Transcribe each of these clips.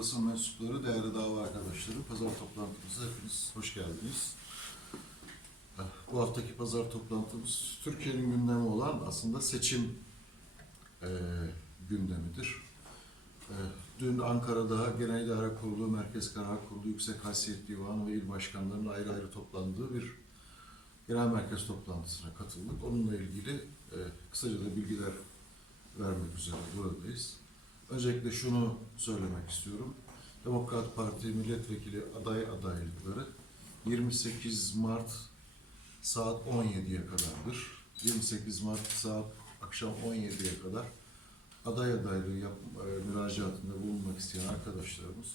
basın mensupları, değerli dava arkadaşları, pazar toplantımıza hepiniz hoş geldiniz. Eh, Bu haftaki pazar toplantımız Türkiye'nin gündemi olan aslında seçim eh, gündemidir. Eh, dün Ankara'da Genel İdare Kurulu, Merkez Karar Kurulu, Yüksek Haysiyet Divanı ve il başkanlarının ayrı ayrı toplandığı bir genel merkez toplantısına katıldık. Onunla ilgili eh, kısaca da bilgiler vermek üzere buradayız. Öncelikle şunu söylemek istiyorum. Demokrat Parti milletvekili aday adaylıkları 28 Mart saat 17'ye kadardır. 28 Mart saat akşam 17'ye kadar aday adaylığı yap, e, müracaatında bulunmak isteyen arkadaşlarımız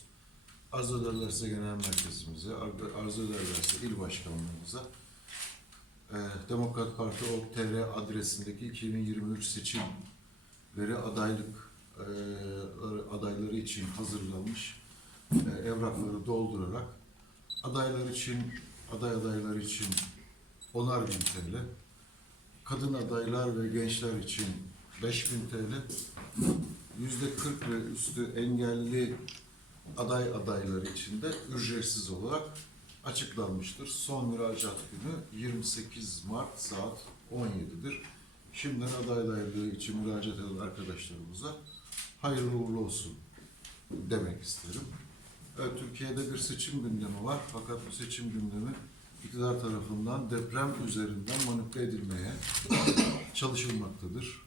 arzu ederlerse genel merkezimize, ar- arzu ederlerse il başkanlığımıza e, Demokrat Parti org.tr adresindeki 2023 seçimleri adaylık e, adayları için hazırlanmış e, evrakları doldurarak adaylar için aday adaylar için onar bin TL, kadın adaylar ve gençler için 5000 TL, yüzde 40 ve üstü engelli aday adayları için de ücretsiz olarak açıklanmıştır. Son müracaat günü 28 Mart saat 17'dir. Şimdiden aday adaylığı için müracaat eden arkadaşlarımıza hayırlı uğurlu olsun demek isterim. Evet, Türkiye'de bir seçim gündemi var fakat bu seçim gündemi iktidar tarafından deprem üzerinden manipüle edilmeye çalışılmaktadır.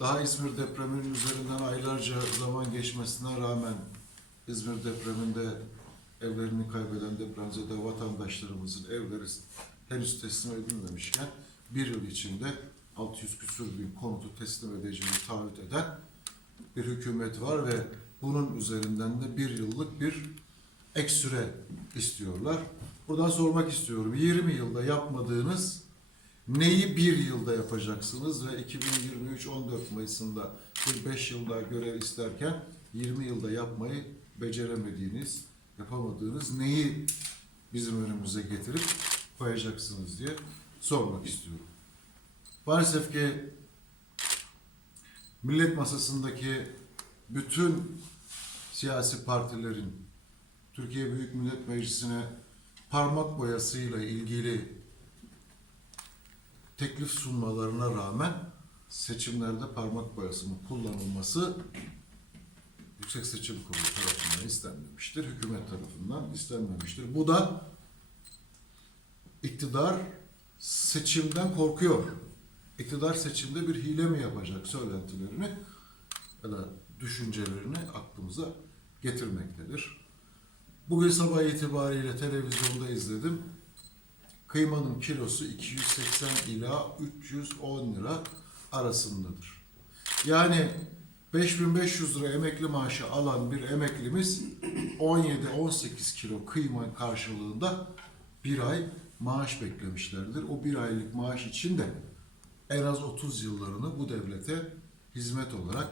Daha İzmir depreminin üzerinden aylarca zaman geçmesine rağmen İzmir depreminde evlerini kaybeden depremzede vatandaşlarımızın evleri henüz teslim edilmemişken bir yıl içinde 600 küsur bin konutu teslim edeceğini taahhüt eden bir hükümet var ve bunun üzerinden de bir yıllık bir ek süre istiyorlar. Buradan sormak istiyorum. 20 yılda yapmadığınız neyi bir yılda yapacaksınız ve 2023 14 Mayıs'ında bir 5 yılda görev isterken 20 yılda yapmayı beceremediğiniz, yapamadığınız neyi bizim önümüze getirip koyacaksınız diye sormak istiyorum. Maalesef ki millet masasındaki bütün siyasi partilerin Türkiye Büyük Millet Meclisi'ne parmak boyasıyla ilgili teklif sunmalarına rağmen seçimlerde parmak boyasının kullanılması Yüksek Seçim Kurulu tarafından istenmemiştir, hükümet tarafından istenmemiştir. Bu da iktidar seçimden korkuyor. İktidar seçimde bir hile mi yapacak söylentilerini ya da düşüncelerini aklımıza getirmektedir. Bugün sabah itibariyle televizyonda izledim. Kıymanın kilosu 280 ila 310 lira arasındadır. Yani 5500 lira emekli maaşı alan bir emeklimiz 17-18 kilo kıyma karşılığında bir ay maaş beklemişlerdir. O bir aylık maaş için de en az 30 yıllarını bu devlete hizmet olarak,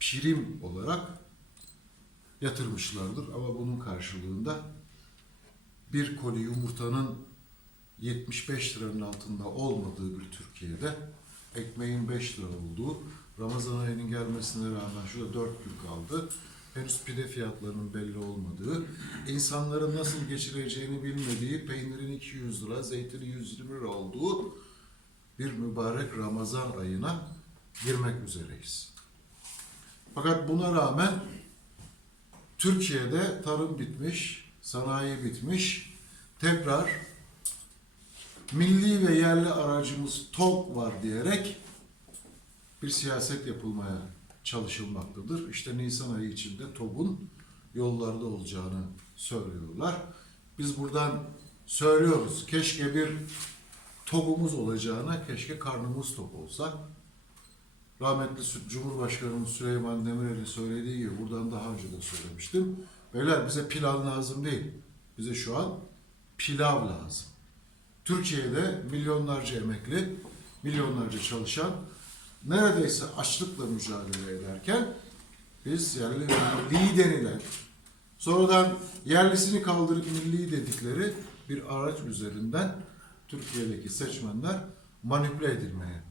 prim olarak yatırmışlardır. Ama bunun karşılığında bir koli yumurtanın 75 liranın altında olmadığı bir Türkiye'de ekmeğin 5 lira olduğu, Ramazan ayının gelmesine rağmen şurada 4 gün kaldı. Henüz pide fiyatlarının belli olmadığı, insanların nasıl geçireceğini bilmediği, peynirin 200 lira, zeytinin 120 lira olduğu bir mübarek Ramazan ayına girmek üzereyiz. Fakat buna rağmen Türkiye'de tarım bitmiş, sanayi bitmiş, tekrar milli ve yerli aracımız TOG var diyerek bir siyaset yapılmaya çalışılmaktadır. İşte Nisan ayı içinde TOG'un yollarda olacağını söylüyorlar. Biz buradan söylüyoruz. Keşke bir TOG'umuz olacağına keşke karnımız tok olsa. Rahmetli Cumhurbaşkanımız Süleyman Demirel'in söylediği gibi buradan daha önce de söylemiştim. Beyler bize plan lazım değil. Bize şu an pilav lazım. Türkiye'de milyonlarca emekli, milyonlarca çalışan neredeyse açlıkla mücadele ederken biz yerli ve milli denilen sonradan yerlisini kaldırıp milli dedikleri bir araç üzerinden Türkiye'deki seçmenler manipüle edilmeye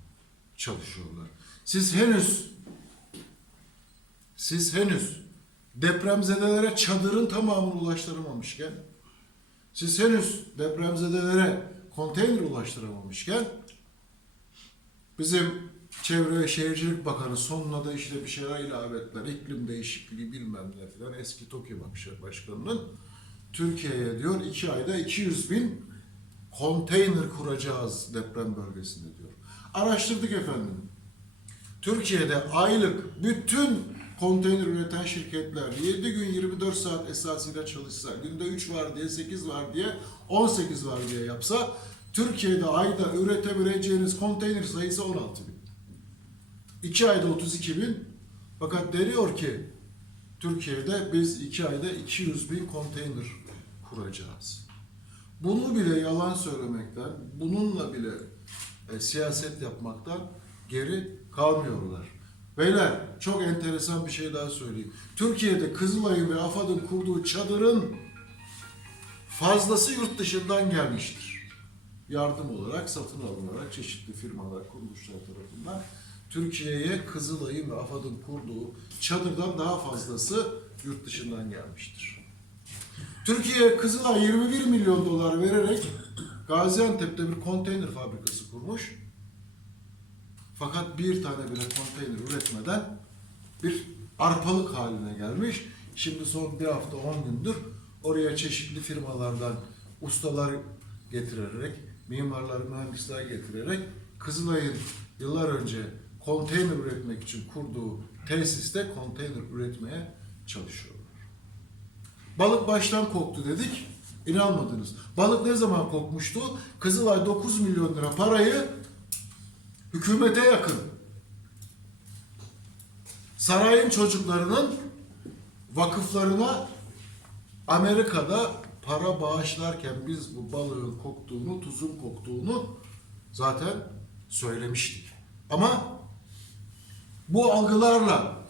çalışıyorlar. Siz henüz siz henüz depremzedelere çadırın tamamını ulaştıramamışken, siz henüz depremzedelere konteyner ulaştıramamışken, bizim Çevre ve Şehircilik Bakanı sonuna da işte bir şeyler ilave ettiler. İklim değişikliği bilmem ne filan eski TOKİ Başkanı'nın Türkiye'ye diyor iki ayda 200 bin konteyner kuracağız deprem bölgesinde diyor. Araştırdık efendim. Türkiye'de aylık bütün konteyner üreten şirketler 7 gün 24 saat esasıyla çalışsa, günde 3 var diye, 8 var diye, 18 var diye yapsa, Türkiye'de ayda üretebileceğiniz konteyner sayısı 16 bin. 2 ayda 32 bin. Fakat deniyor ki Türkiye'de biz 2 ayda 200 bin konteyner kuracağız. Bunu bile yalan söylemekten, bununla bile e, siyaset yapmaktan geri kalmıyorlar. Beyler çok enteresan bir şey daha söyleyeyim. Türkiye'de Kızılay'ın ve AFAD'ın kurduğu çadırın fazlası yurt dışından gelmiştir. Yardım olarak, satın alınarak çeşitli firmalar, kuruluşlar tarafından Türkiye'ye Kızılay'ın ve AFAD'ın kurduğu çadırdan daha fazlası yurt dışından gelmiştir. Türkiye Kızılay 21 milyon dolar vererek Gaziantep'te bir konteyner fabrikası kurmuş. Fakat bir tane bile konteyner üretmeden bir arpalık haline gelmiş. Şimdi son bir hafta on gündür oraya çeşitli firmalardan ustalar getirerek, mimarlar, mühendisler getirerek Kızılay'ın yıllar önce konteyner üretmek için kurduğu tesiste konteyner üretmeye çalışıyorlar. Balık baştan koktu dedik. İnanmadınız. Balık ne zaman kokmuştu? Kızılay 9 milyon lira parayı hükümete yakın. Sarayın çocuklarının vakıflarına Amerika'da para bağışlarken biz bu balığın koktuğunu, tuzun koktuğunu zaten söylemiştik. Ama bu algılarla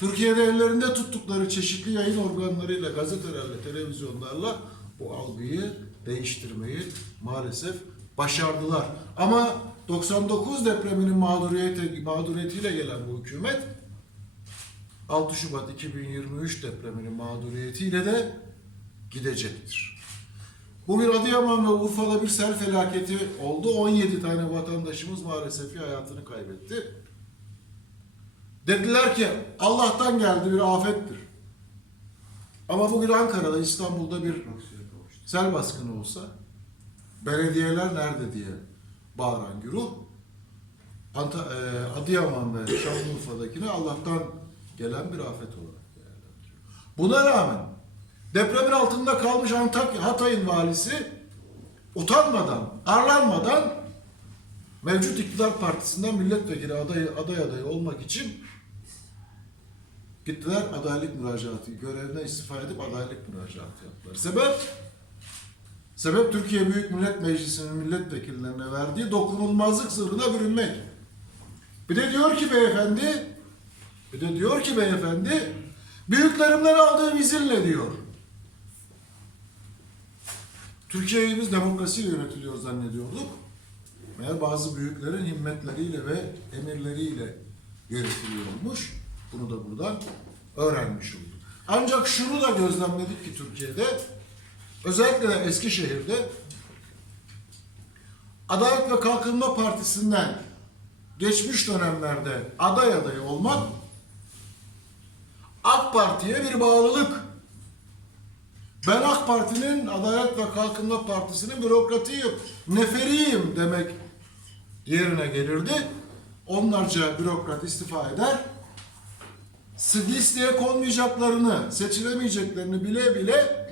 Türkiye'de ellerinde tuttukları çeşitli yayın organlarıyla, gazetelerle, televizyonlarla bu algıyı değiştirmeyi maalesef başardılar. Ama 99 depreminin mağduriyeti, mağduriyetiyle gelen bu hükümet 6 Şubat 2023 depreminin mağduriyetiyle de gidecektir. Bugün Adıyaman ve Urfa'da bir sel felaketi oldu. 17 tane vatandaşımız maalesef hayatını kaybetti. Dediler ki Allah'tan geldi bir afettir. Ama bugün Ankara'da, İstanbul'da bir sel baskını olsa belediyeler nerede diye bağıran güruh Anta, e, Adıyaman ve Şanlıurfa'dakine Allah'tan gelen bir afet olarak değerlendiriyor. Buna rağmen depremin altında kalmış Antakya, Hatay'ın valisi utanmadan, arlanmadan mevcut iktidar partisinden milletvekili aday, aday adayı olmak için gittiler adaylık müracaatı, görevine istifa edip adaylık müracaatı yaptılar. Sebep? Sebep Türkiye Büyük Millet Meclisi'nin milletvekillerine verdiği dokunulmazlık sırrına bürünmek. Bir de diyor ki beyefendi, bir de diyor ki beyefendi, büyüklerimden aldığım izinle diyor. Türkiye'yi biz demokrasiyle yönetiliyor zannediyorduk. Meğer bazı büyüklerin himmetleriyle ve emirleriyle yönetiliyormuş. Bunu da buradan öğrenmiş olduk. Ancak şunu da gözlemledik ki Türkiye'de, özellikle de Eskişehir'de Adalet ve Kalkınma Partisi'nden geçmiş dönemlerde aday adayı olmak AK Parti'ye bir bağlılık. Ben AK Parti'nin Adalet ve Kalkınma Partisi'nin bürokratıyım, neferiyim demek yerine gelirdi. Onlarca bürokrat istifa eder. Listeye konmayacaklarını, seçilemeyeceklerini bile bile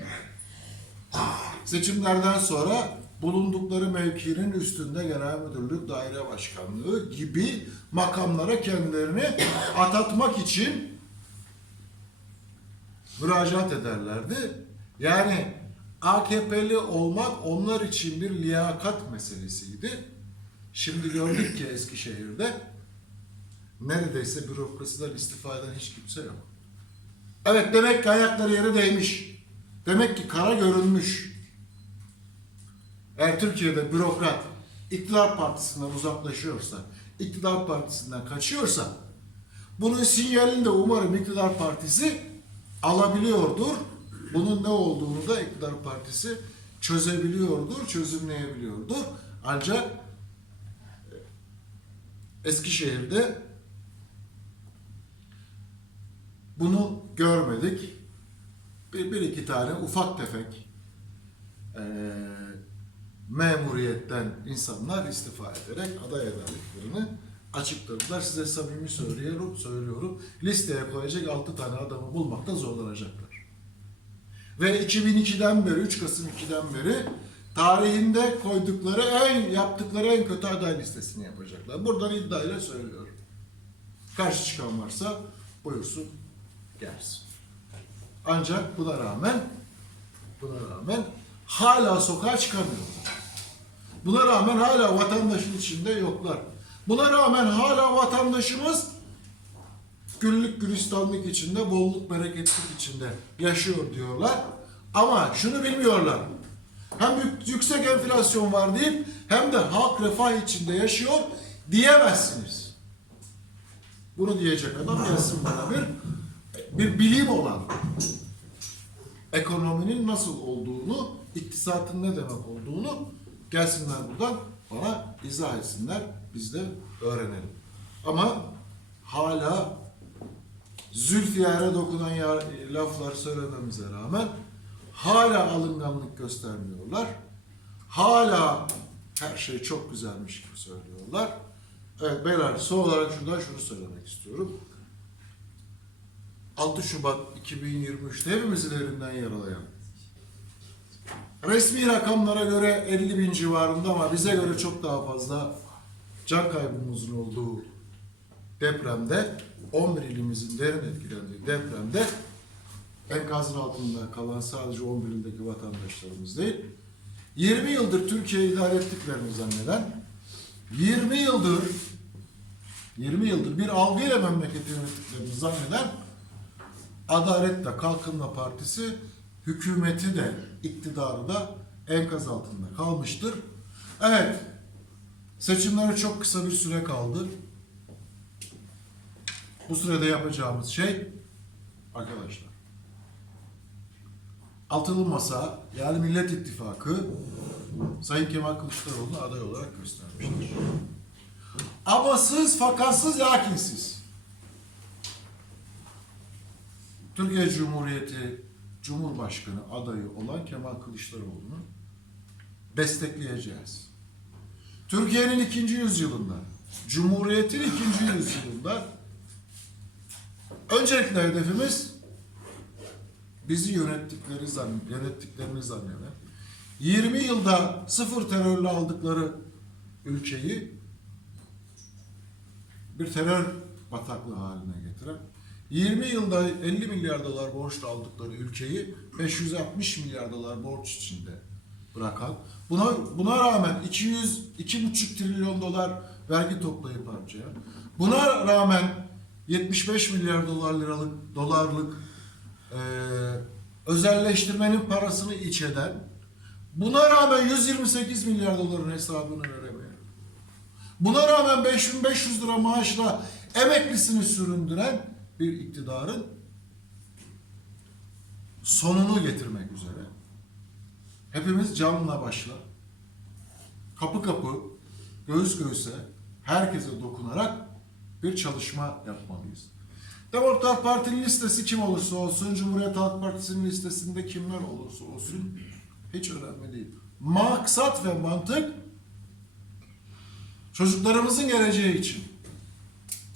seçimlerden sonra bulundukları mevkinin üstünde genel müdürlük, daire başkanlığı gibi makamlara kendilerini atatmak için müracaat ederlerdi. Yani AKP'li olmak onlar için bir liyakat meselesiydi. Şimdi gördük ki Eskişehir'de neredeyse bürokrasiden istifa eden hiç kimse yok. Evet demek ki ayakları yere değmiş. Demek ki kara görünmüş. Eğer Türkiye'de bürokrat iktidar partisinden uzaklaşıyorsa, iktidar partisinden kaçıyorsa bunun sinyalini de umarım iktidar partisi alabiliyordur. Bunun ne olduğunu da iktidar partisi çözebiliyordur, çözümleyebiliyordur. Ancak Eskişehir'de bunu görmedik. Bir, bir iki tane ufak tefek eee, memuriyetten insanlar istifa ederek aday adaylıklarını açıkladılar. Size samimi söylüyorum, söylüyorum. Listeye koyacak 6 tane adamı bulmakta zorlanacaklar. Ve 2002'den beri, 3 Kasım 2'den beri tarihinde koydukları en, yaptıkları en kötü aday listesini yapacaklar. Buradan iddiayla söylüyorum. Karşı çıkan varsa buyursun gelsin. Ancak buna rağmen buna rağmen hala sokağa çıkamıyorlar. Buna rağmen hala vatandaşın içinde yoklar. Buna rağmen hala vatandaşımız güllük gülistanlık içinde, bolluk bereketlik içinde yaşıyor diyorlar. Ama şunu bilmiyorlar. Hem yük- yüksek enflasyon var deyip hem de halk refah içinde yaşıyor diyemezsiniz. Bunu diyecek adam gelsin bana bir bir bilim olan ekonominin nasıl olduğunu, iktisatın ne demek olduğunu gelsinler buradan bana izah etsinler. Biz de öğrenelim. Ama hala Zülfiyar'a dokunan ya- laflar söylememize rağmen hala alınganlık göstermiyorlar. Hala her şey çok güzelmiş gibi söylüyorlar. Evet beyler son olarak şuradan şunu söylemek istiyorum. 6 Şubat 2023'te hepimizin elinden yaralayan. Resmi rakamlara göre 50 bin civarında ama bize göre çok daha fazla can kaybımızın olduğu depremde 11 ilimizin derin etkilendiği depremde enkazın altında kalan sadece 11 ildeki vatandaşlarımız değil 20 yıldır Türkiye'yi idare ettiklerini zanneden 20 yıldır 20 yıldır bir algıyla memleketi yönettiklerini zanneden Adalet ve Kalkınma Partisi hükümeti de iktidarı da enkaz altında kalmıştır. Evet, seçimlere çok kısa bir süre kaldı. Bu sürede yapacağımız şey arkadaşlar altılı masa yani Millet İttifakı Sayın Kemal Kılıçdaroğlu'nu aday olarak göstermiştir. Amasız, fakatsız, lakinsiz. Türkiye Cumhuriyeti Cumhurbaşkanı adayı olan Kemal Kılıçdaroğlu'nu destekleyeceğiz. Türkiye'nin ikinci yüzyılında, Cumhuriyet'in ikinci yüzyılında öncelikle hedefimiz bizi yönettikleri zann yönettiklerini zanneden, 20 yılda sıfır terörle aldıkları ülkeyi bir terör bataklığı haline getiren, 20 yılda 50 milyar dolar borçla aldıkları ülkeyi 560 milyar dolar borç içinde bırakan, buna buna rağmen 200 2,5 trilyon dolar vergi toplayıp harcayan, buna rağmen 75 milyar dolar liralık dolarlık eee, özelleştirmenin parasını iç eden, buna rağmen 128 milyar doların hesabını veremeyen, buna rağmen 5500 lira maaşla emeklisini süründüren bir iktidarın sonunu getirmek üzere hepimiz canla başla kapı kapı göğüs göğüse herkese dokunarak bir çalışma yapmalıyız. Demokrat Parti'nin listesi kim olursa olsun, Cumhuriyet Halk Partisi'nin listesinde kimler olursa olsun hiç önemli değil. Maksat ve mantık çocuklarımızın geleceği için,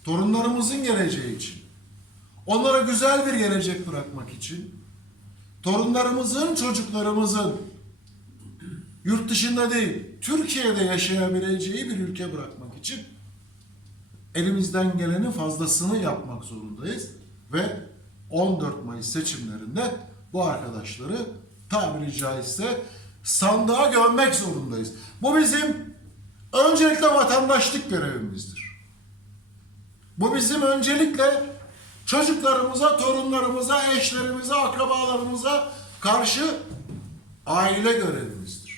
torunlarımızın geleceği için, onlara güzel bir gelecek bırakmak için, torunlarımızın, çocuklarımızın yurt dışında değil, Türkiye'de yaşayabileceği bir ülke bırakmak için elimizden gelenin fazlasını yapmak zorundayız ve 14 Mayıs seçimlerinde bu arkadaşları tabiri caizse sandığa gömmek zorundayız. Bu bizim öncelikle vatandaşlık görevimizdir. Bu bizim öncelikle çocuklarımıza, torunlarımıza, eşlerimize, akrabalarımıza karşı aile görevimizdir.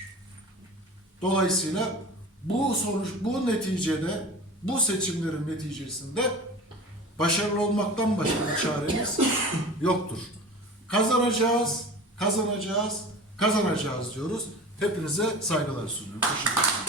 Dolayısıyla bu sonuç, bu neticede, bu seçimlerin neticesinde başarılı olmaktan başka bir çaremiz yoktur. Kazanacağız, kazanacağız, kazanacağız diyoruz. Hepinize saygılar sunuyorum. Teşekkür ederim.